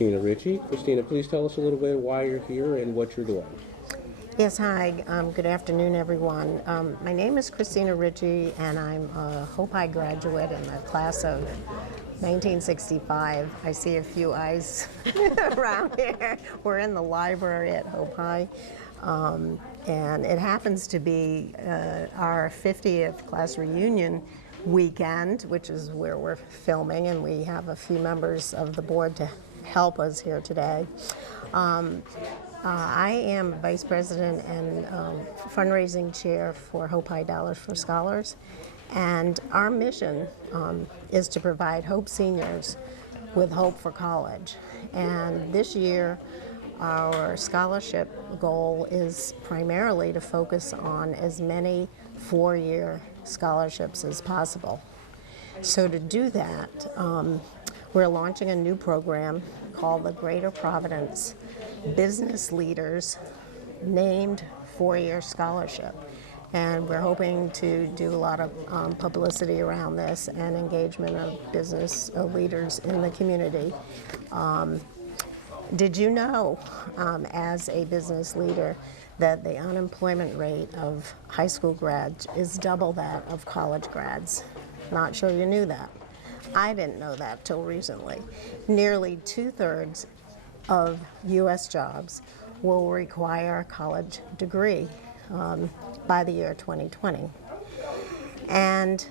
Christina Ricci. Christina, please tell us a little bit why you're here and what you're doing. Yes, hi. Good afternoon, everyone. My name is Christina Ricci, and I'm a Hope High graduate in the class of 1965. I see a few eyes around here. We're in the library at Hope High, and it happens to be our 50th class reunion weekend, which is where we're filming, and we have a few members of the board to help us here today. I am Vice President and fundraising chair for Hope High Dollars for Scholars, and our mission is to provide Hope seniors with hope for college. And this year, our scholarship goal is primarily to focus on as many four-year scholarships as possible. So to do that, we're launching a new program called the Greater Providence Business Leaders Named Four-Year Scholarship. And we're hoping to do a lot of publicity around this and engagement of business leaders in the community. Did you know, as a business leader, that the unemployment rate of high school grads is double that of college grads? Not sure you knew that. I didn't know that till recently. Nearly 2/3 of U.S. jobs will require a college degree by the year 2020. And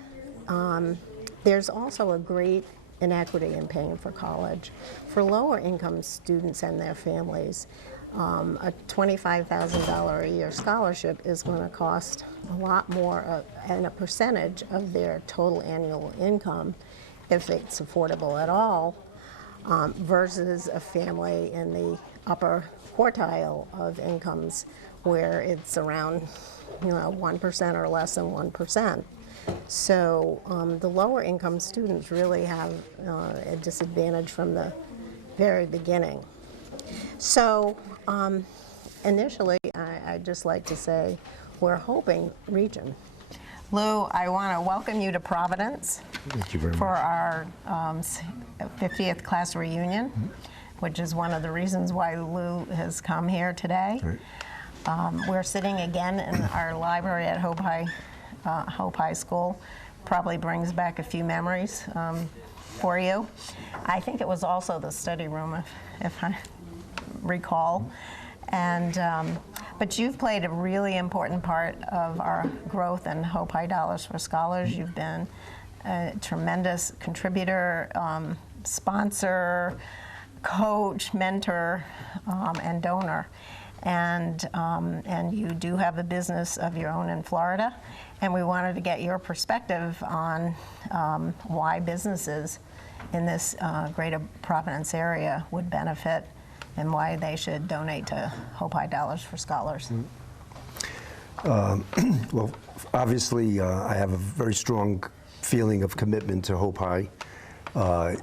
there's also a great inequity in paying for college. For lower income students and their families, a $25,000 a year scholarship is going to cost a lot more and a percentage of their total annual income, if it's affordable at all, versus a family in the upper quartile of incomes where it's around 1% or less than 1%. So the lower income students really have a disadvantage from the very beginning. So initially, I'd just like to say we're hoping region. Lou, I want to welcome you to Providence. Thank you very much. For our 50th class reunion, which is one of the reasons why Lou has come here today. Right. We're sitting again in our library at Hope High School. Probably brings back a few memories for you. I think it was also the study room, if I recall. And but you've played a really important part of our growth in Hope High Dollars for Scholars. You've been a tremendous contributor, sponsor, coach, mentor, and donor. And you do have a business of your own in Florida. And we wanted to get your perspective on why businesses in this greater Providence area would benefit and why they should donate to Hope High Dollars for Scholars. Well, obviously, I have a very strong feeling of commitment to Hope High.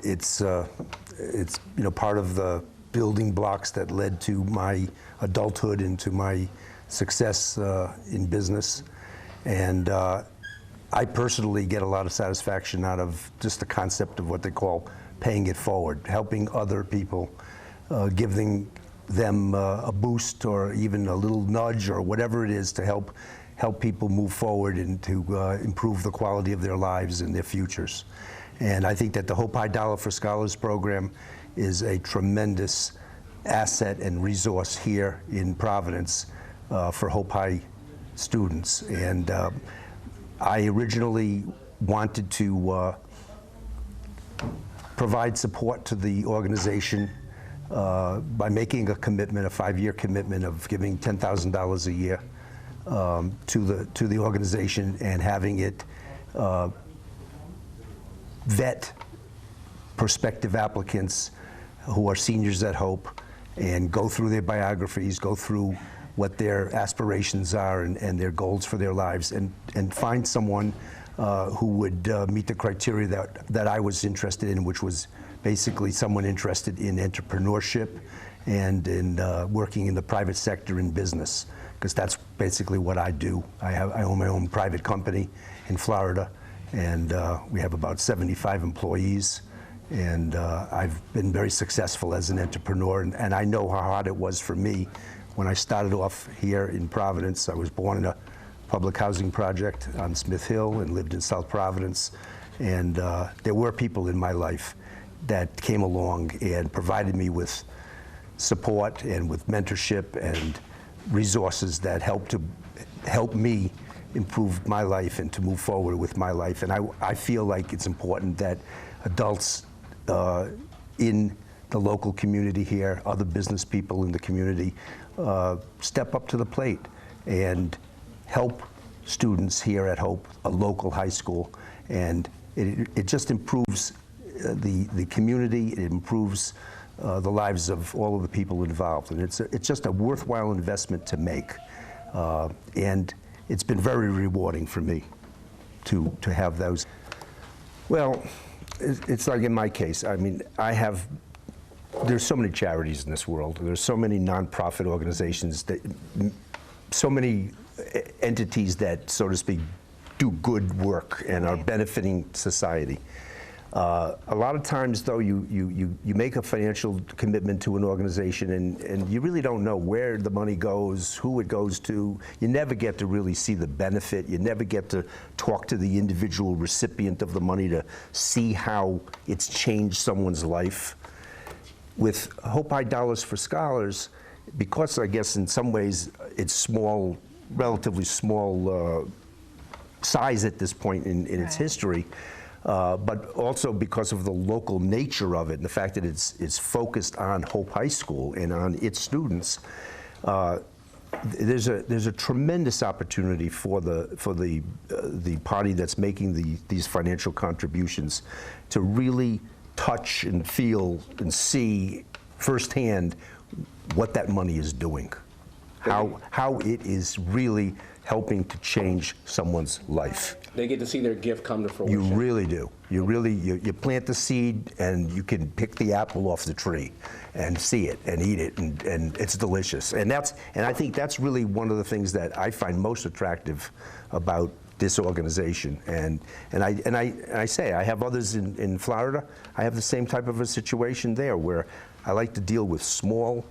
It's part of the building blocks that led to my adulthood and to my success in business. And I personally get a lot of satisfaction out of just the concept of what they call paying it forward, helping other people, giving them a boost or even a little nudge or whatever it is to help people move forward and to improve the quality of their lives and their futures. And I think that the Hope High Dollar for Scholars program is a tremendous asset and resource here in Providence for Hope High students. And I originally wanted to provide support to the organization by making a commitment, a 5-year commitment of giving $10,000 a year to the organization and having it vet prospective applicants who are seniors at Hope and go through their biographies, go through what their aspirations are and their goals for their lives, and find someone who would meet the criteria that I was interested in, which was basically someone interested in entrepreneurship and in working in the private sector in business, because that's basically what I do. I own my own private company in Florida, and we have about 75 employees, And I've been very successful as an entrepreneur, and I know how hard it was for me when I started off here in Providence. I was born in a public housing project on Smith Hill and lived in South Providence. And there were people in my life that came along and provided me with support and with mentorship and resources that help me improve my life and to move forward with my life. And I feel like it's important that adults in the local community here, other business people in the community, step up to the plate and help students here at Hope, a local high school. And it just improves the community, it improves the lives of all of the people involved. And it's just a worthwhile investment to make. And it's been very rewarding for me to have those. Well, it's like in my case, I mean, there's so many charities in this world. There's so many nonprofit organizations, so many entities that, so to speak, do good work and are benefiting society. A lot of times, though, you make a financial commitment to an organization and you really don't know where the money goes, who it goes to. You never get to really see the benefit. You never get to talk to the individual recipient of the money to see how it's changed someone's life. With Hope High Dollars for Scholars, because I guess in some ways it's small, relatively small size at this point in its history, but also because of the local nature of it and the fact that it's focused on Hope High School and on its students, there's a tremendous opportunity for the party that's making these financial contributions to really touch and feel and see firsthand what that money is doing, how it is really helping to change someone's life. They get to see their gift come to fruition. You really do. You plant the seed and you can pick the apple off the tree and see it and eat it, and it's delicious. And I think that's really one of the things that I find most attractive about this organization. And I say, I have others in Florida. I have the same type of a situation there where I like to deal with small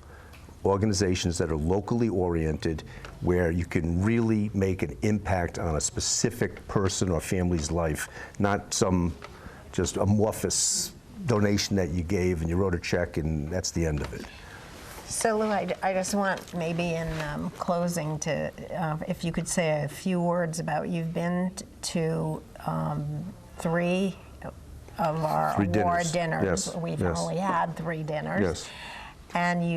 organizations that are locally oriented, where you can really make an impact on a specific person or family's life, not some just amorphous donation that you gave and you wrote a check and that's the end of it. So Lou, I just want maybe in closing to, if you could say a few words about, you've been to 3 of our award dinners. Yes. We've yes. only had 3 dinners. Yes. And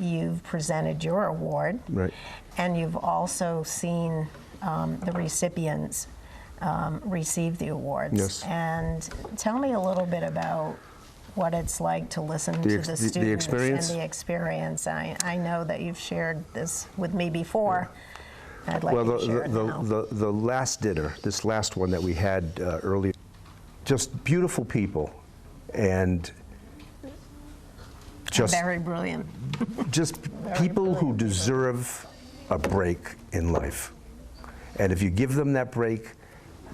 you've presented your award. Right. And you've also seen the recipients receive the awards. Yes. And tell me a little bit about what it's like to listen to the students experience? and the experience. I know that you've shared this with me before. Yeah. I'd like you to share it now. The last dinner, this last one that we had earlier, just beautiful people and just very brilliant. Just people who deserve a break in life. And if you give them that break,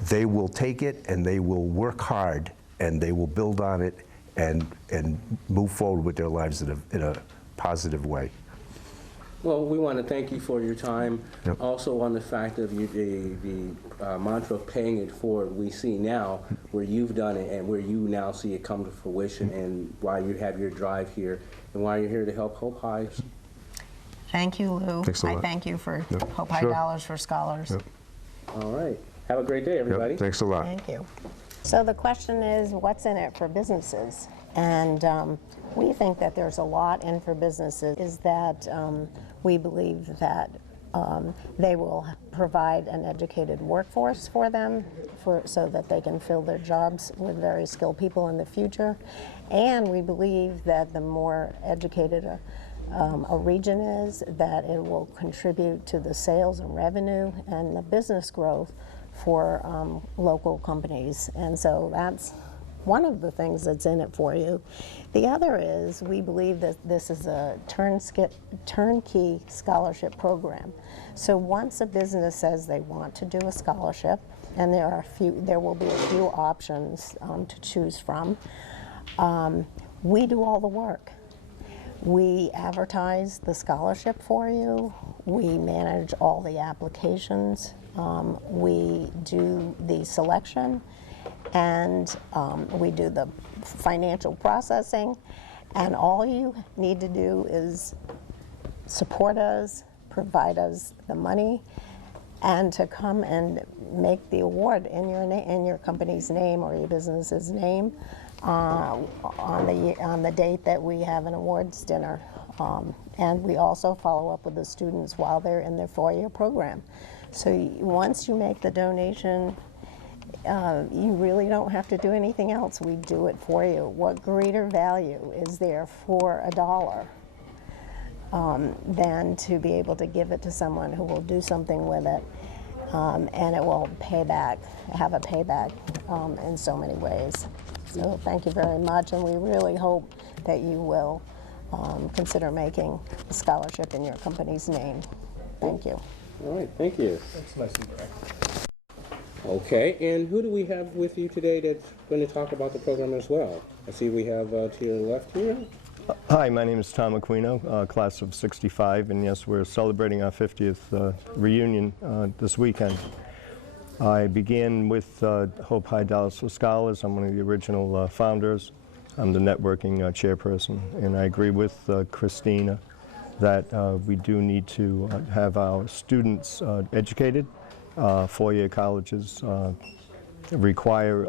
they will take it and they will work hard and they will build on it and move forward with their lives in a positive way. Well, we want to thank you for your time. Yep. Also on the fact of the mantra of paying it forward, we see now where you've done it and where you now see it come to fruition, and why you have your drive here and why you're here to help Hope High. Thank you, Lou. Thanks a lot. I thank you for Yep. Hope High Sure. Dollars for Scholars. Yep. All right. Have a great day, everybody. Yep. Thanks a lot. Thank you. So the question is, what's in it for businesses? And we think that there's a lot in for businesses, is that we believe that they will provide an educated workforce for them so that they can fill their jobs with very skilled people in the future. And we believe that the more educated a region is, that it will contribute to the sales and revenue and the business growth for local companies. And so that's one of the things that's in it for you. The other is, we believe that this is a turnkey scholarship program. So once a business says they want to do a scholarship, and there will be a few options to choose from, We do all the work. We advertise the scholarship for you. We manage all the applications. We do the selection, and we do the financial processing. And all you need to do is support us, provide us the money, and to come and make the award in your company's name or your business's name on the date that we have an awards dinner. And we also follow up with the students while they're in their four-year program. So once you make the donation, you really don't have to do anything else. We do it for you. What greater value is there for $1 than to be able to give it to someone who will do something with it, and it will have a payback in so many ways. So thank you very much, and we really hope that you will consider making a scholarship in your company's name. Thank you. All right, thank you. That's nice and bright. Okay, and who do we have with you today that's going to talk about the program as well? I see we have to your left here. Hi, my name is Tom Aquino, class of '65, and yes, we're celebrating our 50th reunion this weekend. I began with Hope High Dallas for Scholars. I'm one of the original founders. I'm the networking chairperson, and I agree with Christina that we do need to have our students educated. Four-year colleges require,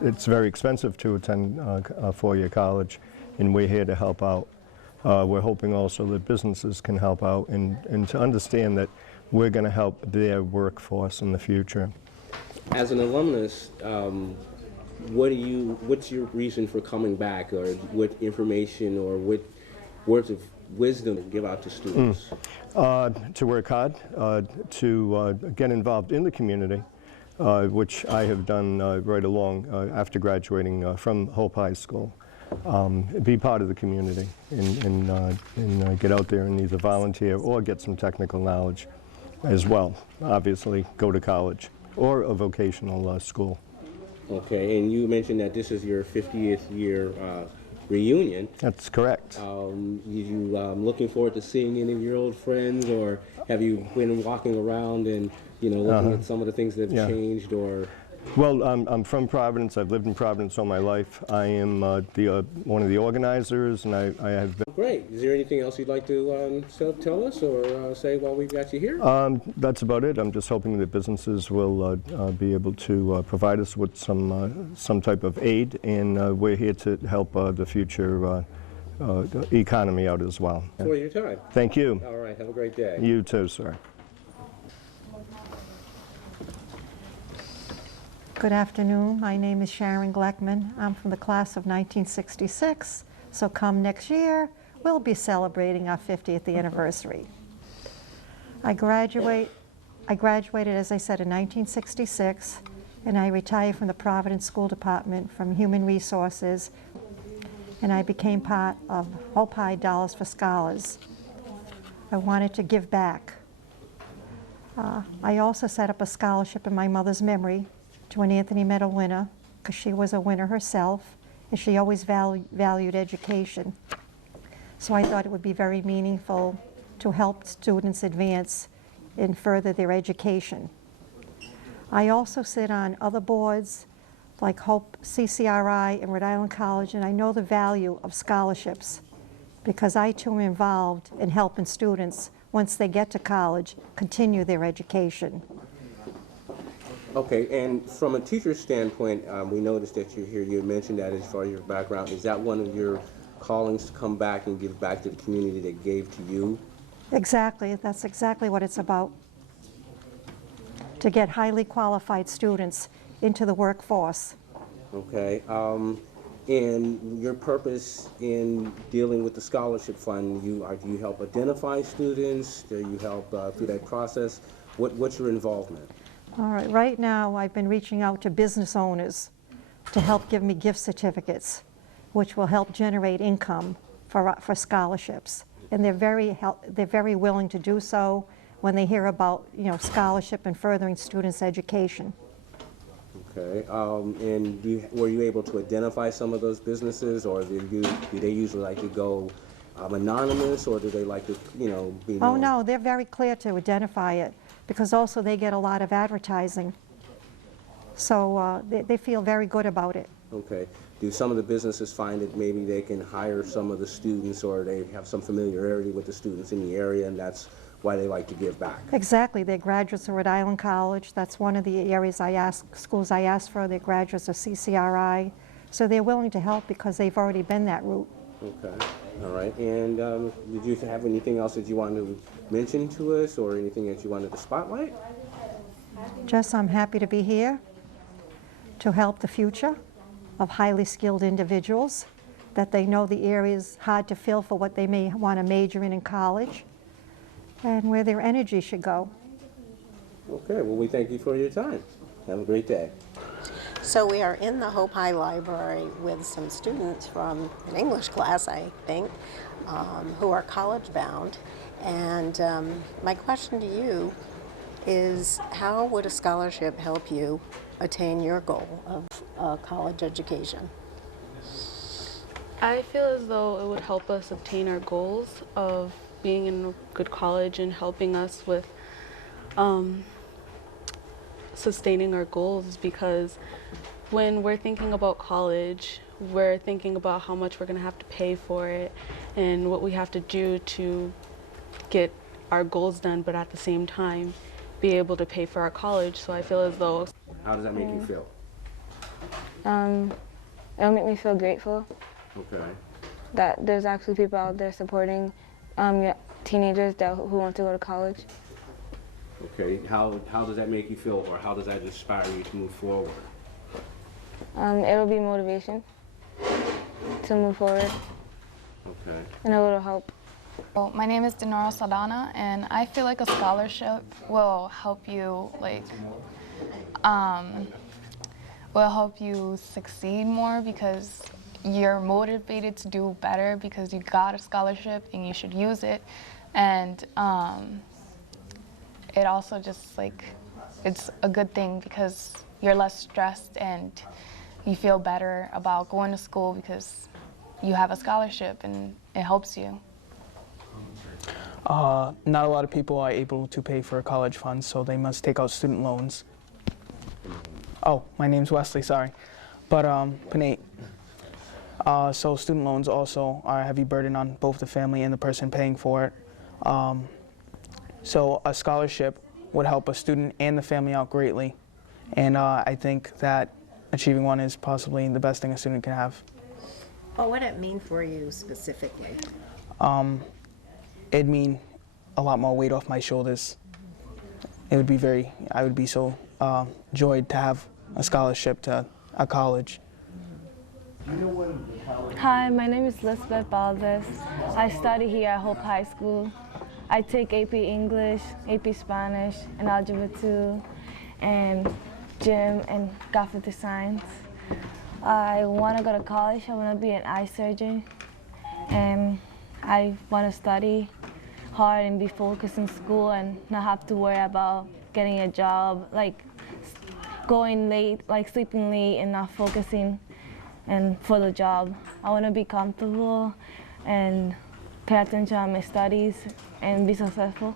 it's very expensive to attend a four-year college, and we're here to help out. We're hoping also that businesses can help out and to understand that we're going to help their workforce in the future. As an alumnus, what's your reason for coming back, or what information or what words of wisdom to give out to students? To work hard, to get involved in the community, which I have done right along after graduating from Hope High School. Be part of the community and get out there and either volunteer or get some technical knowledge as well. Obviously, go to college or a vocational school. Okay, and you mentioned that this is your 50th year reunion. That's correct. You looking forward to seeing any of your old friends, or have you been walking around and looking at some of the things that have changed? Or well, I'm from Providence. I've lived in Providence all my life. I am one of the organizers, and I have been. Great. Is there anything else you'd like to tell us or say while we've got you here? That's about it. I'm just hoping that businesses will be able to provide us with some type of aid, and we're here to help the future economy out as well. For your time. Thank you. All right. Have a great day. You too, sir. Good afternoon. My name is Sharon Gleckman. I'm from the class of 1966. So come next year, we'll be celebrating our 50th anniversary. I graduated, as I said, in 1966, and I retired from the Providence School Department from Human Resources, and I became part of Hope High Dollars for Scholars. I wanted to give back. I also set up a scholarship in my mother's memory to an Anthony Medal winner, because she was a winner herself, and she always valued education. So I thought it would be very meaningful to help students advance and further their education. I also sit on other boards like Hope CCRI and Rhode Island College, and I know the value of scholarships because I too am involved in helping students, once they get to college, continue their education. Okay, and from a teacher's standpoint, we noticed that you're here. You mentioned that as far as your background. Is that one of your callings to come back and give back to the community that gave to you? Exactly. That's exactly what it's about. To get highly qualified students into the workforce. Okay, and your purpose in dealing with the scholarship fund, do you help identify students? Do you help through that process? What's your involvement? All right, right now I've been reaching out to business owners to help give me gift certificates, which will help generate income for scholarships. And they're very willing to do so when they hear about scholarship and furthering students' education. Okay, and were you able to identify some of those businesses, or do they usually like to go anonymous, or do they like to, be Oh, known? no, they're very clear to identify it, because also they get a lot of advertising. So they feel very good about it. Okay. Do some of the businesses find that maybe they can hire some of the students, or they have some familiarity with the students in the area, and that's why they like to give back? Exactly, they're graduates of Rhode Island College. That's one of the areas schools I asked for. They're graduates of CCRI. So they're willing to help because they've already been that route. Okay. All right. And did you have anything else that you wanted to mention to us, or anything that you wanted to spotlight? Just I'm happy to be here to help the future of highly skilled individuals, that they know the area is hard to fill for what they may want to major in college, and where their energy should go. Okay. Well, we thank you for your time. Have a great day. So we are in the Hope High Library with some students from an English class, I think, who are college bound. And my question to you is, how would a scholarship help you attain your goal of a college education? I feel as though it would help us obtain our goals of being in a good college and helping us with sustaining our goals, because when we're thinking about college, we're thinking about how much we're going to have to pay for it and what we have to do to get our goals done, but at the same time be able to pay for our college. So I feel as though... How does that make you feel? It'll make me feel grateful Okay. that there's actually people out there supporting teenagers who want to go to college. Okay. How does that make you feel, or how does that inspire you to move forward? It'll be motivation to move forward, Okay. and it will help. Well, my name is Denora Saldana, and I feel like a scholarship will help you, will help you succeed more, because you're motivated to do better because you got a scholarship and you should use it. And it also just it's a good thing because you're less stressed and you feel better about going to school because you have a scholarship and it helps you. Not a lot of people are able to pay for college funds, so they must take out student loans. Oh, my name's Wesley, sorry. But, Panay, so student loans also are a heavy burden on both the family and the person paying for it. So a scholarship would help a student and the family out greatly. And I think that achieving one is possibly the best thing a student can have. What would it mean for you specifically? It'd mean a lot more weight off my shoulders. It would be I would be so joyed to have a scholarship to a college. Hi, my name is Lisbeth Valdez. I study here at Hope High School. I take AP English, AP Spanish, and Algebra 2, and gym and graphic design. I want to go to college. I want to be an eye surgeon, and I want to study hard and be focused in school and not have to worry about getting a job, like going late, like sleeping late and not focusing and for the job. I want to be comfortable and pay attention on my studies and be successful.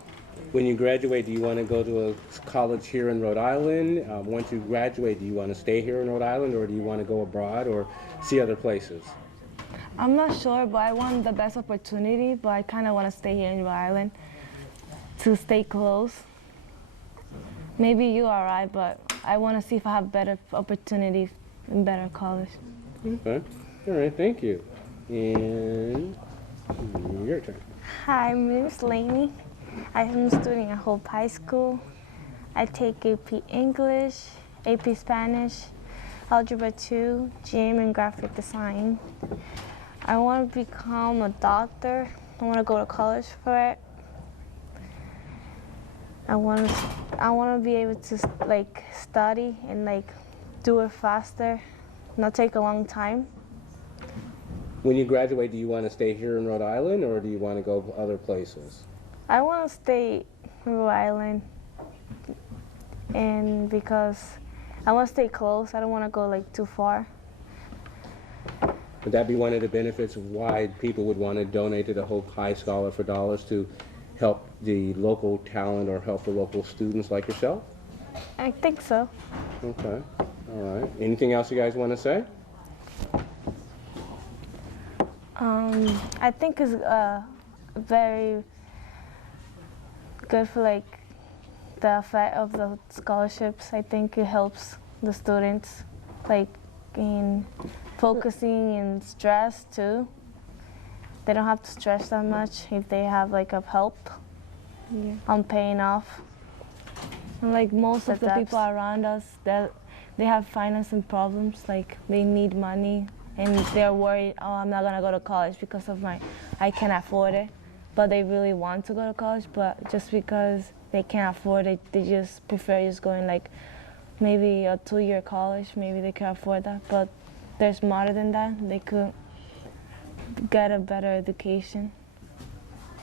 When you graduate, do you want to go to a college here in Rhode Island? Once you graduate, do you want to stay here in Rhode Island, or do you want to go abroad or see other places? I'm not sure, but I want the best opportunity, but I kind of want to stay here in Rhode Island to stay close. Maybe you are right, but I want to see if I have better opportunities in better college. Okay. All right, thank you. And your turn. Hi, my name is Lainey. I'm studying at Hope High School. I take AP English, AP Spanish, Algebra 2, gym, and graphic design. I want to become a doctor. I want to go to college for it. I want to be able to study and do it faster, not take a long time. When you graduate, do you want to stay here in Rhode Island, or do you want to go other places? I want to stay in Rhode Island, and because I want to stay close. I don't want to go like too far. Would that be one of the benefits of why people would want to donate to the Hope High Scholar for Dollars, to help the local talent or help the local students like yourself? I think so. Okay, all right. Anything else you guys want to say? I think it's very good for like the effect of the scholarships. I think it helps the students like in focusing and stress too. They don't have to stress that much if they have like a help on paying off. And like most of the debts. people around us, they have financing problems, like they need money and they're worried, oh, I'm not gonna go to college because of I can't afford it. But they really want to go to college, but just because they can't afford it, they just prefer just going like maybe a 2-year college, maybe they can afford that. But there's more than that. They could get a better education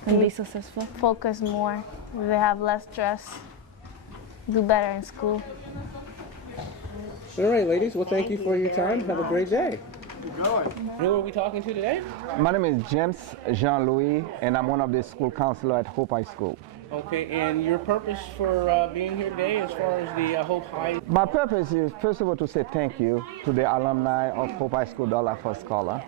and be successful. Focus more. They have less stress. Do better in school. All right, ladies. Well, thank you for your time. Have a great day. Who are we talking to today? My name is James Jean-Louis, and I'm one of the school counselors at Hope High School. Okay, and your purpose for being here today as far as the Hope High? My purpose is, first of all, to say thank you to the alumni of Hope High School Dollar for Scholar.